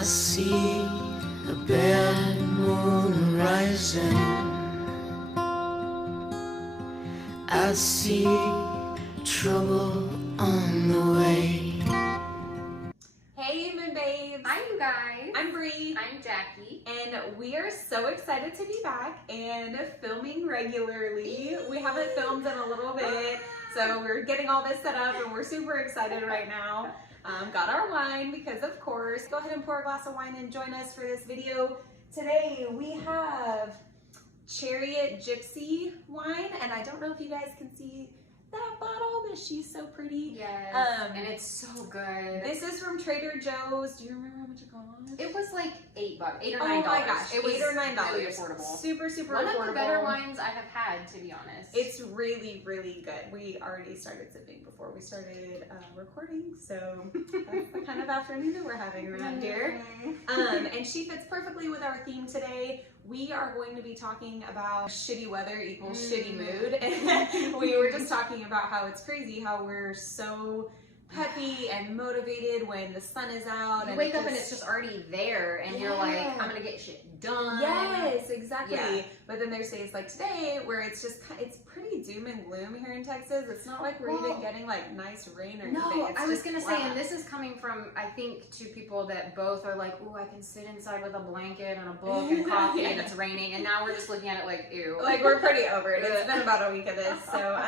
I see a bad moon rising. I see trouble on the way. Hey Moonbabes! Hi you guys! I'm Bree. I'm Jackie. And we are so excited to be back and filming regularly. We haven't filmed in a little bit, so we're getting all this set up and we're super excited right now. Got our wine because of course. Go ahead and pour a glass of wine and join us for this video. Today we have Chariot Gypsy wine, and I don't know if you guys can see that bottle, but she's so pretty. Yes, and it's so good. This is from Trader Joe's. Do you remember how much it cost? It was like $8 or $9. Oh my gosh, it was $8 or $9. really affordable. Super affordable. One of the better wines I have had, to be honest. It's really, really good. We already started sipping before we started recording, so that's the kind of afternoon that we're having around here. And she fits perfectly with our theme today. We are going to be talking about shitty weather equals shitty mood. And we were just talking about how it's crazy how we're so peppy and motivated when the sun is out. You wake up and it's just already there, and you're like, I'm gonna get shit done. Yes, exactly. Yeah. But then there's days like today where it's just, it's pretty doom and gloom here in Texas. It's not like we're even getting like nice rain or anything. No, It's I was just gonna flat. say, and this is coming from, I think, two people that both are like, ooh, I can sit inside with a blanket and a book and coffee and it's raining, and now we're just looking at it like, ew. Like we're pretty over it. It's been about a week of this, so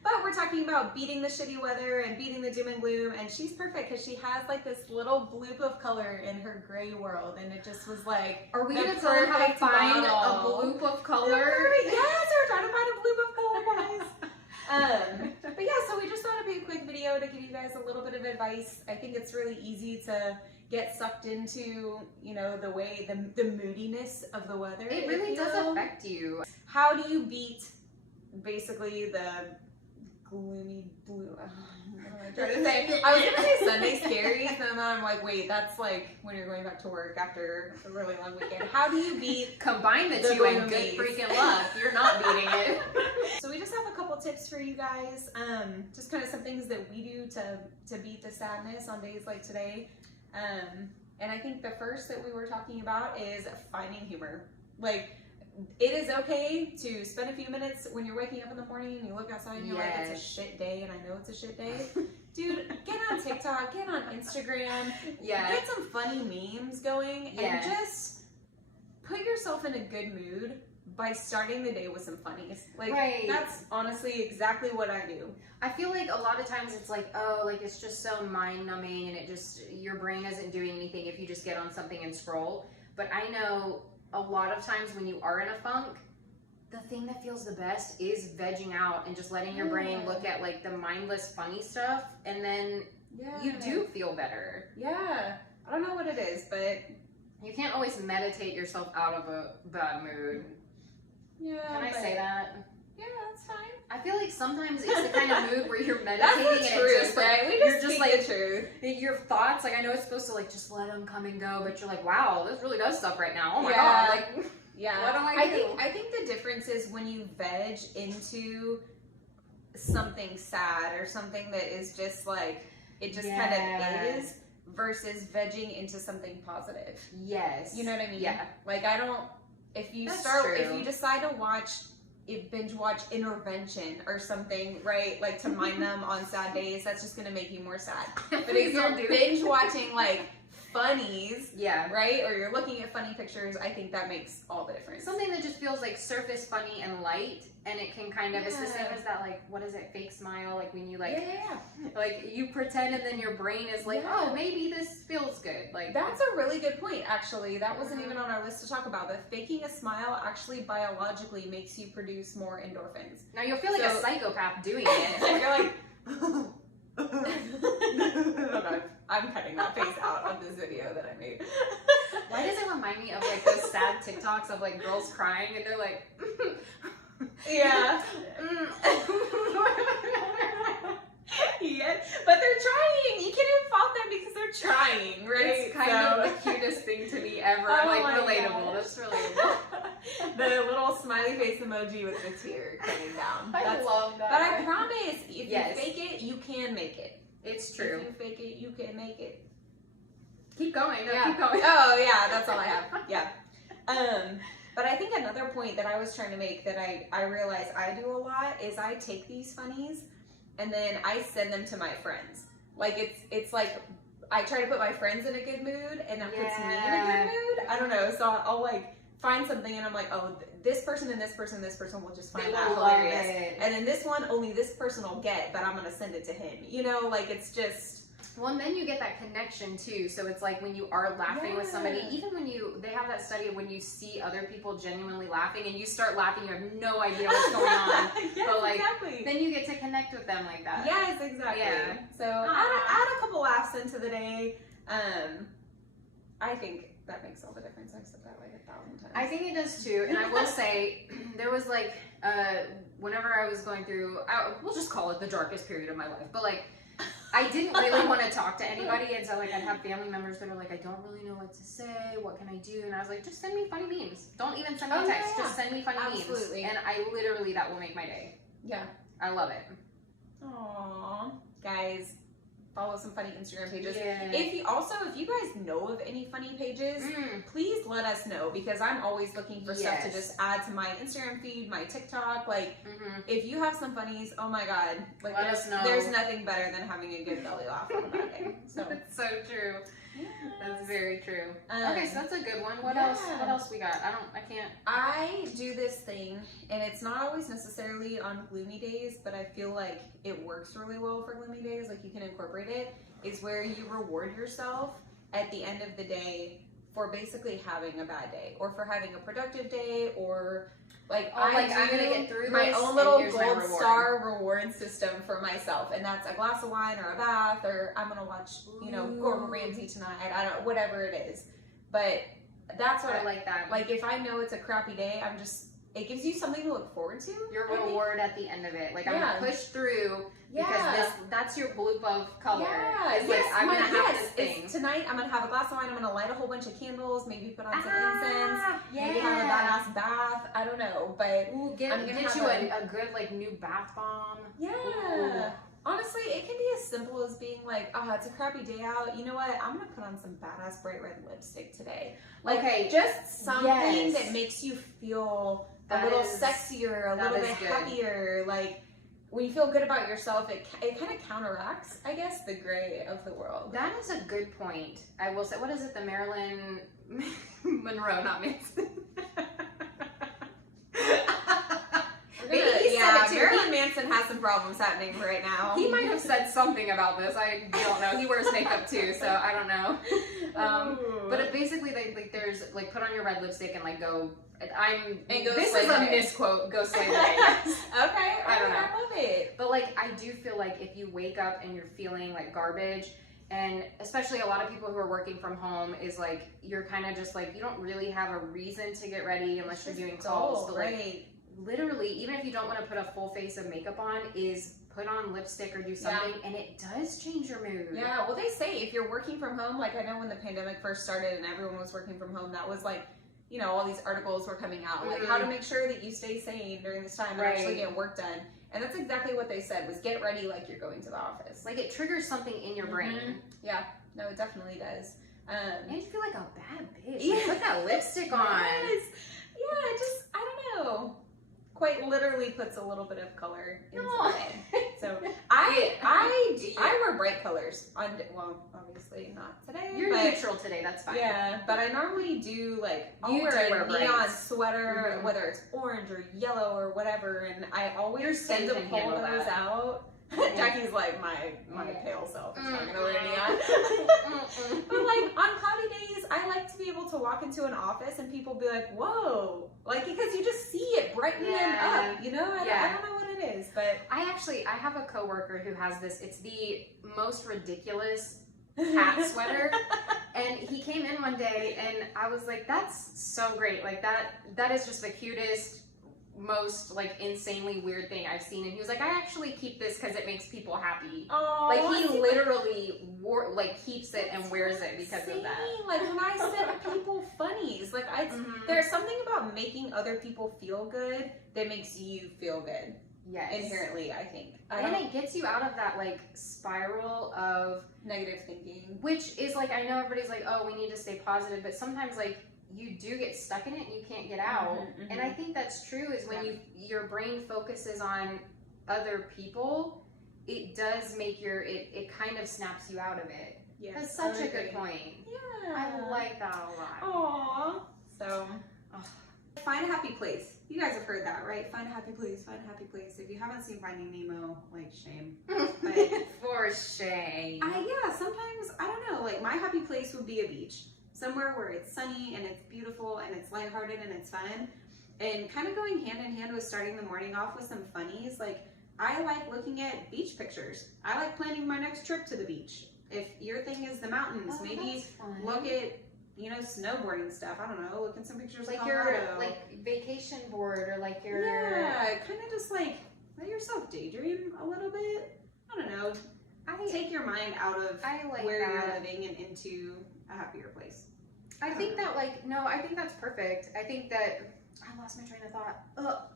but we're talking about beating the shitty weather and beating the doom and gloom, and she's perfect because she has like this little bloop of color in her gray world, and it just was like, are we gonna tell her how to find a bloop of color? Yes, we're trying to find a bloop of color, guys. But yeah, so we just thought it'd be a quick video to give you guys a little bit of advice. I think it's really easy to get sucked into, you know, the way, the moodiness of the weather. It really does affect you. How do you beat basically the gloomy blue? What am I trying to say? I was gonna say Sunday scaries, and then I'm like, wait, that's like when you're going back to work after a really long weekend. How do you beat Combine the two and good freaking luck. You're not beating it. So we just have a couple tips for you guys. Just kind of some things that we do to beat the sadness on days like today. And I think the first that we were talking about is finding humor. Like, it is okay to spend a few minutes when you're waking up in the morning and you look outside and you're like, it's a shit day, and I know it's a shit day. Dude, get on TikTok, get on Instagram, get some funny memes going, and just put yourself in a good mood by starting the day with some funnies. Like, that's honestly exactly what I do. I feel like a lot of times it's like, oh, like it's just so mind numbing, and it just, your brain isn't doing anything if you just get on something and scroll. But I know a lot of times when you are in a funk, the thing that feels the best is vegging out and just letting your brain look at like the mindless funny stuff, and then you do feel better. Yeah, I don't know what it is, but you can't always meditate yourself out of a bad mood. Yeah, can I say that? Yeah, that's fine. I feel like sometimes it's the kind of mood where you're meditating that's the and truth, it's just like, right? you're just like the truth. Your thoughts, like I know it's supposed to like just let them come and go, but you're like, wow, this really does suck right now. Oh my god, like what do I do? I think the difference is when you veg into something sad or something that is just like it just kind of is, versus vegging into something positive. Yes. You know what I mean? Yeah. Like I don't. If you decide to binge watch Intervention or something, right? Like to mind them on sad days, that's just gonna make you more sad. But if you're binge watching like funnies, right? Or you're looking at funny pictures, I think that makes all the difference. Something that just feels like surface funny and light, and it can kind of, it's the same as that, like, what is it, fake smile, like when you like, like you pretend and then your brain is like, oh, maybe this feels good. Like, that's a really good point, actually. That wasn't even on our list to talk about, but faking a smile actually biologically makes you produce more endorphins. Now you'll feel like a psychopath doing it. You're like, I'm cutting that face out of this video that I made. Why does it remind me of like those sad TikToks of like girls crying and they're like, yeah. Yeah, but they're trying. You can't even fault them because they're trying, right? It's kind of the cutest thing to me ever. Like relatable. That's relatable. The little smiley face emoji with the tear coming down. I love that. But I promise, if you fake it, you can make it. It's true. If you fake it, you can make it. Keep going. No, Yeah. keep going. Oh yeah, that's all I have. Yeah. But I think another point that I was trying to make that I realize I do a lot is I take these funnies and then I send them to my friends. Like it's like I try to put my friends in a good mood and that puts me in a good mood. I don't know. So I'll like find something and I'm like, oh, this person and this person and this person will just find that hilarious. And then this one, only this person will get, but I'm going to send it to him. You know, like it's just... Well, and then you get that connection too. So it's like when you are laughing with somebody, even when they have that study of when you see other people genuinely laughing and you start laughing, you have no idea what's going on. Yes, but like, exactly. then you get to connect with them like that. Yes, exactly. Yeah. So add a couple laughs into the day. I think that makes all the difference. I've said that like 1,000 times. I think it does too. And I will say, there was like, whenever I was going through, we'll just call it the darkest period of my life, but like, I didn't really want to talk to anybody, and so like I'd have family members that are like, I don't really know what to say, what can I do? And I was like, just send me funny memes. Don't even send me a text, just send me funny memes. And I literally, that will make my day. Yeah. I love it. Aww. Guys, follow some funny Instagram pages. Yeah. If you guys know of any funny pages, please let us know, because I'm always looking for stuff to just add to my Instagram feed, my TikTok. Like, if you have some funnies, oh my god, like let us know. There's nothing better than having a good belly laugh on a bad day. So That's so true. yes. That's very true. Okay, so that's a good one. What else? What else we got? I can't. I do this thing, and it's not always necessarily on gloomy days, but I feel like it works really well for gloomy days. Like, you can incorporate it. Is where you reward yourself at the end of the day for basically having a bad day, or for having a productive day, or like I'm gonna get through my own little gold star reward system for myself, and that's a glass of wine or a bath, or I'm gonna watch, you know, Gordon Ramsay tonight. I don't, whatever it is, but that's what I like that. Like, if I know it's a crappy day, it gives you something to look forward to. Your reward at the end of it. Like, I'm gonna push through because that's your blue of color. Yeah, it's like, I'm gonna have this thing. Tonight I'm gonna have a glass of wine, I'm gonna light a whole bunch of candles, maybe put on some incense, maybe have a badass bath. I don't know, but I'm gonna get you a good like new bath bomb. Yeah. Ooh. Honestly, it can be as simple as being like, oh, it's a crappy day out. You know what? I'm going to put on some badass bright red lipstick today. Like, just something that makes you feel a little sexier, a little bit happier. Like, when you feel good about yourself, it kind of counteracts, I guess, the gray of the world. That is a good point. I will say, what is it? The Marilyn Monroe, not Manson. Marilyn Manson has some problems happening right now. He might have said something about this. I don't know. He wears makeup too, so I don't know. But it basically, like, there's like, put on your red lipstick and like go. This is a misquote. Go slay the day. Okay, I don't know. I love it. But like, I do feel like if you wake up and you're feeling like garbage, and especially a lot of people who are working from home, is like, you're kind of just like, you don't really have a reason to get ready unless you're doing calls. But like, literally, even if you don't want to put a full face of makeup on, is put on lipstick or do something, and it does change your mood. Yeah, well, they say if you're working from home, like, I know when the pandemic first started and everyone was working from home, that was like, you know, all these articles were coming out, like how to make sure that you stay sane during this time and actually get work done. And that's exactly what they said, was get ready like you're going to the office. Like, it triggers something in your brain. Yeah, no, it definitely does. And you feel like a bad bitch. Like, put that lipstick on. Yes. Yeah, just, I don't know. Quite literally puts a little bit of color into the day. So I wear bright colors on, well, obviously not today. You're neutral today, that's fine. Yeah, but I normally do, like, I'll wear a neon sweater, whether it's orange or yellow or whatever, and I always tend to pull those out. Jackie's like, my pale self is not gonna wear neon. But like, on cloudy days, I like to be able to walk into an office and people be like, whoa, like, because you just see it brightening up, you know? I don't know what it is, but I have a coworker who has this, it's the most ridiculous hat sweater, and he came in one day and I was like, that's so great, like, that is just the cutest, most like insanely weird thing I've seen. And he was like, I actually keep this because it makes people happy. Oh, like, he literally keeps it and wears it because of that. Like, when I send people funnies, like, there's something about making other people feel good that makes you feel good. Yes. Inherently, I think. And it gets you out of that like spiral of negative thinking. Which is like, I know everybody's like, oh, we need to stay positive, but sometimes like you do get stuck in it and you can't get out. And I think that's true is when your brain focuses on other people, it does make it kind of snaps you out of it. Yes, that's such a good point. Yeah. I like that a lot. Aww. So, find a happy place. You guys have heard that, right? Find a happy place, find a happy place. If you haven't seen Finding Nemo, like, shame. But for shame. Yeah, sometimes, I don't know, like, my happy place would be a beach. Somewhere where it's sunny and it's beautiful and it's lighthearted and it's fun. And kind of going hand in hand with starting the morning off with some funnies. Like, I like looking at beach pictures. I like planning my next trip to the beach. If your thing is the mountains, maybe look at, you know, snowboarding stuff. I don't know. Look at some pictures like of your Colorado. like vacation board or like your kind of just like let yourself daydream a little bit. I don't know. Take your mind out of where you're living and into a happier place. I think that like I think that's perfect. I think that I lost my train of thought.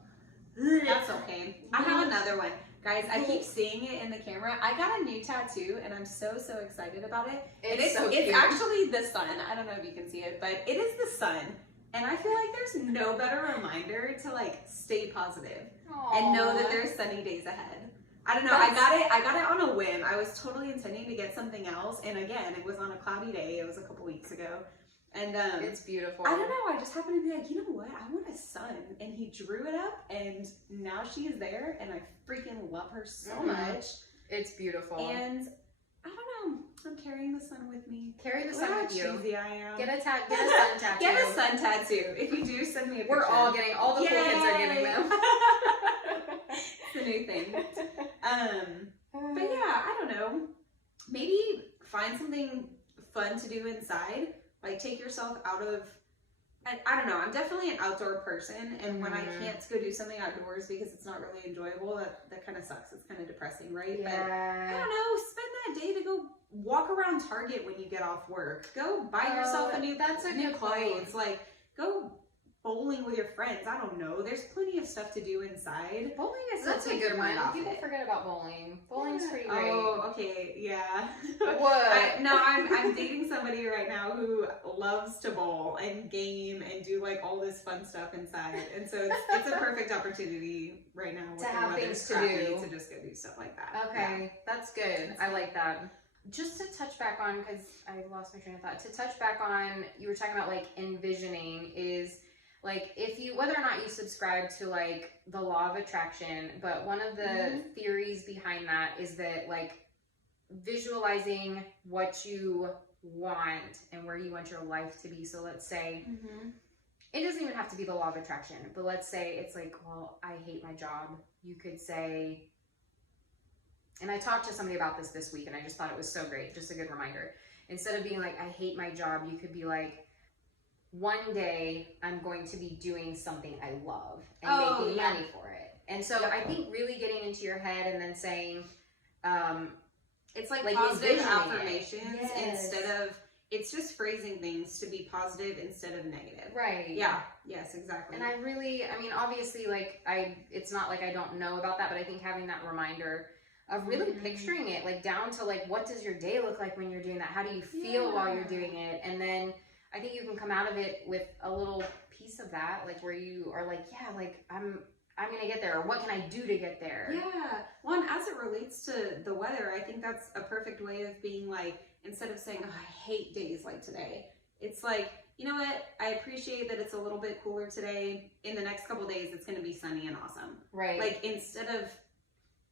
That's okay. I have another one. Guys, I keep seeing it in the camera. I got a new tattoo and I'm so excited about it. It's actually the sun. I don't know if you can see it, but it is the sun. And I feel like there's no better reminder to like stay positive and know that there's sunny days ahead. I don't know. I got it on a whim. I was totally intending to get something else. And again, it was on a cloudy day. It was a couple weeks ago. And it's beautiful. I don't know. I just happened to be like, you know what? I want a sun. And he drew it up and now she is there and I freaking love her so much. It's beautiful. And I don't know. I'm carrying the sun with me. Carry the sun with you. Cheesy I am. Get a sun tattoo. Get a sun tattoo. If you do, send me a picture. We're all getting, all the cool kids are getting them. It's the new thing. But yeah, I don't know. Maybe find something fun to do inside. Like take yourself out of, I don't know, I'm definitely an outdoor person. And when I can't go do something outdoors because it's not really enjoyable, that kind of sucks. It's kind of depressing, right? Yeah. But I don't know, spend that day to go walk around Target when you get off work. Go buy yourself a new clothes. Like go bowling with your friends. I don't know. There's plenty of stuff to do inside. Bowling is such a good one. People forget about bowling. Bowling's pretty great. Oh, okay, yeah. What? I'm dating somebody right now who loves to bowl and game and do like all this fun stuff inside, and so it's a perfect opportunity right now to have things to do, to just go do stuff like that. Okay, that's good. I like that. Just to touch back on, because I lost my train of thought. To touch back on, you were talking about like envisioning is. Like if you, whether or not you subscribe to like the law of attraction, but one of the theories behind that is that like visualizing what you want and where you want your life to be. So let's say, it doesn't even have to be the law of attraction, but let's say it's like, well, I hate my job. You could say, and I talked to somebody about this week and I just thought it was so great. Just a good reminder. Instead of being like, I hate my job, you could be like, one day I'm going to be doing something I love and making money for it. And so I think really getting into your head and then saying, it's like positive affirmations instead of, it's just phrasing things to be positive instead of negative. Right. Yeah. Yes, exactly. And I mean, obviously like it's not like I don't know about that, but I think having that reminder of really picturing it like down to like, what does your day look like when you're doing that? How do you feel while you're doing it? And then I think you can come out of it with a little piece of that, like where you are like, yeah, like I'm gonna get there, or what can I do to get there? Yeah. Well, and as it relates to the weather, I think that's a perfect way of being like, instead of saying, oh, I hate days like today, it's like, you know what? I appreciate that it's a little bit cooler today. In the next couple days, it's gonna be sunny and awesome. Right. Like instead of,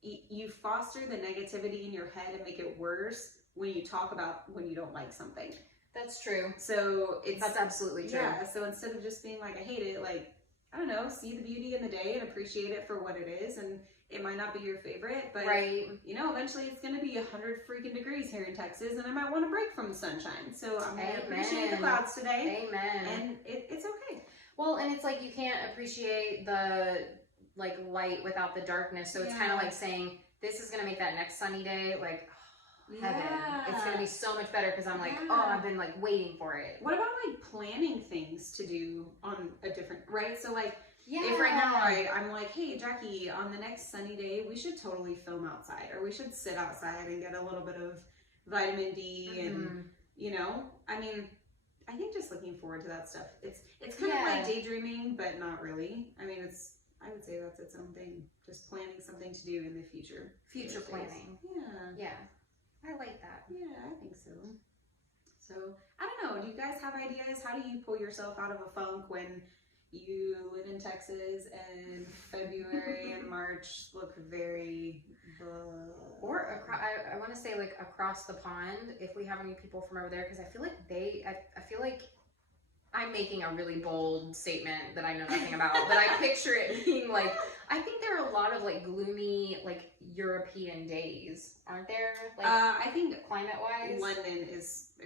you foster the negativity in your head and make it worse when you talk about when you don't like something. That's true. So that's absolutely true. Yeah. So instead of just being like, I hate it, like, I don't know, see the beauty in the day and appreciate it for what it is. And it might not be your favorite, but you know, eventually it's going to be 100 freaking degrees here in Texas and I might want to break from the sunshine. So I'm going to appreciate the clouds today. Amen. And it's okay. Well, and it's like, you can't appreciate the like light without the darkness. So it's kind of like saying, this is going to make that next sunny day like, heaven. It's gonna be so much better because I'm like, oh, I've been like waiting for it. What about like planning things to do on a different, right? So like Yeah. If right now I'm like, hey Jackie, on the next sunny day, we should totally film outside, or we should sit outside and get a little bit of vitamin D, and you know, I mean, I think just looking forward to that stuff. It's kind of like daydreaming, but not really. I mean, I would say that's its own thing. Just planning something to do in the future. Future planning. Yeah. I like that. Yeah, I think so. So, I don't know. Do you guys have ideas? How do you pull yourself out of a funk when you live in Texas and February and March look very... Or I want to say like across the pond, if we have any people from over there, because I feel like I feel like I'm making a really bold statement that I know nothing about, but I picture it being like, I think there are a lot of like gloomy, like European days, aren't there? Like, I think climate-wise, London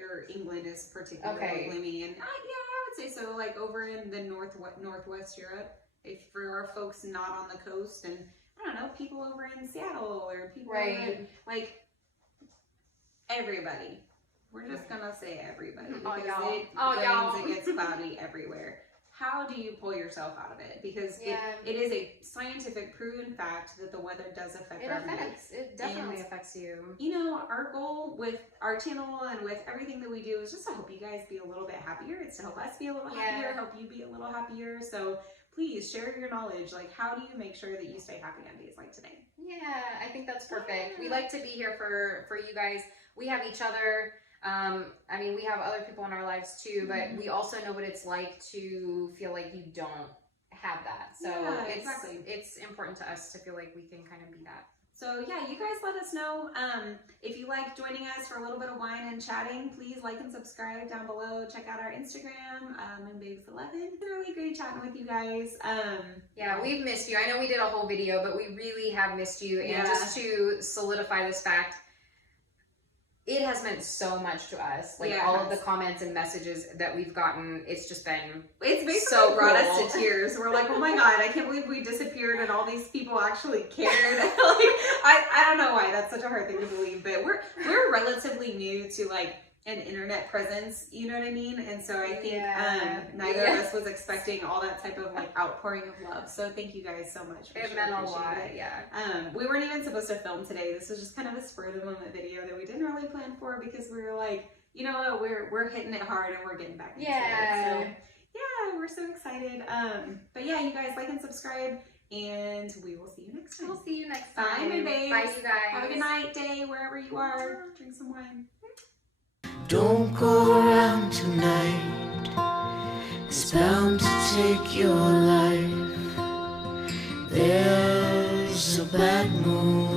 or England is particularly gloomy, and I would say so. Like over in the northwest Europe, if for our folks not on the coast, and I don't know, people over in Seattle or people over in, like everybody. We're just gonna say everybody because it rains, it gets cloudy everywhere. How do you pull yourself out of it? Because it is a scientific proven fact that the weather does affect our mood. It definitely affects you. You know, our goal with our channel and with everything that we do is just to help you guys be a little bit happier. It's to help us be a little happier, help you be a little happier. So please share your knowledge. Like, how do you make sure that you stay happy on days like today? Yeah, I think that's perfect. We like to be here for you guys. We have each other. I mean, we have other people in our lives too, but we also know what it's like to feel like you don't have that. So it's important to us to feel like we can kind of be that. So yeah, you guys let us know. If you like joining us for a little bit of wine and chatting, please like and subscribe down below. Check out our Instagram, Moonbabes11. It's been really great chatting with you guys. Yeah, we've missed you. I know we did a whole video, but we really have missed you. And just to solidify this fact, it has meant so much to us. Like all of the comments and messages that we've gotten, it's just been basically so brought us to tears. We're like, oh my God, I can't believe we disappeared and all these people actually cared. Like, I don't know why that's such a hard thing to believe, but we're relatively new to like an internet presence, you know what I mean? And so I think neither of us was expecting all that type of like outpouring of love. So thank you guys so much. It meant a lot, we weren't even supposed to film today. This was just kind of a spur of the moment video that we didn't really plan for because we were like, you know what, we're hitting it hard and we're getting back into it. So yeah, we're so excited. But yeah, you guys like and subscribe, and we will see you next time. We'll see you next time. Bye, my babes. Bye, you guys. Have a good night, day, wherever you are. Drink some wine. Don't go around tonight, it's bound to take your life. There's a bad moon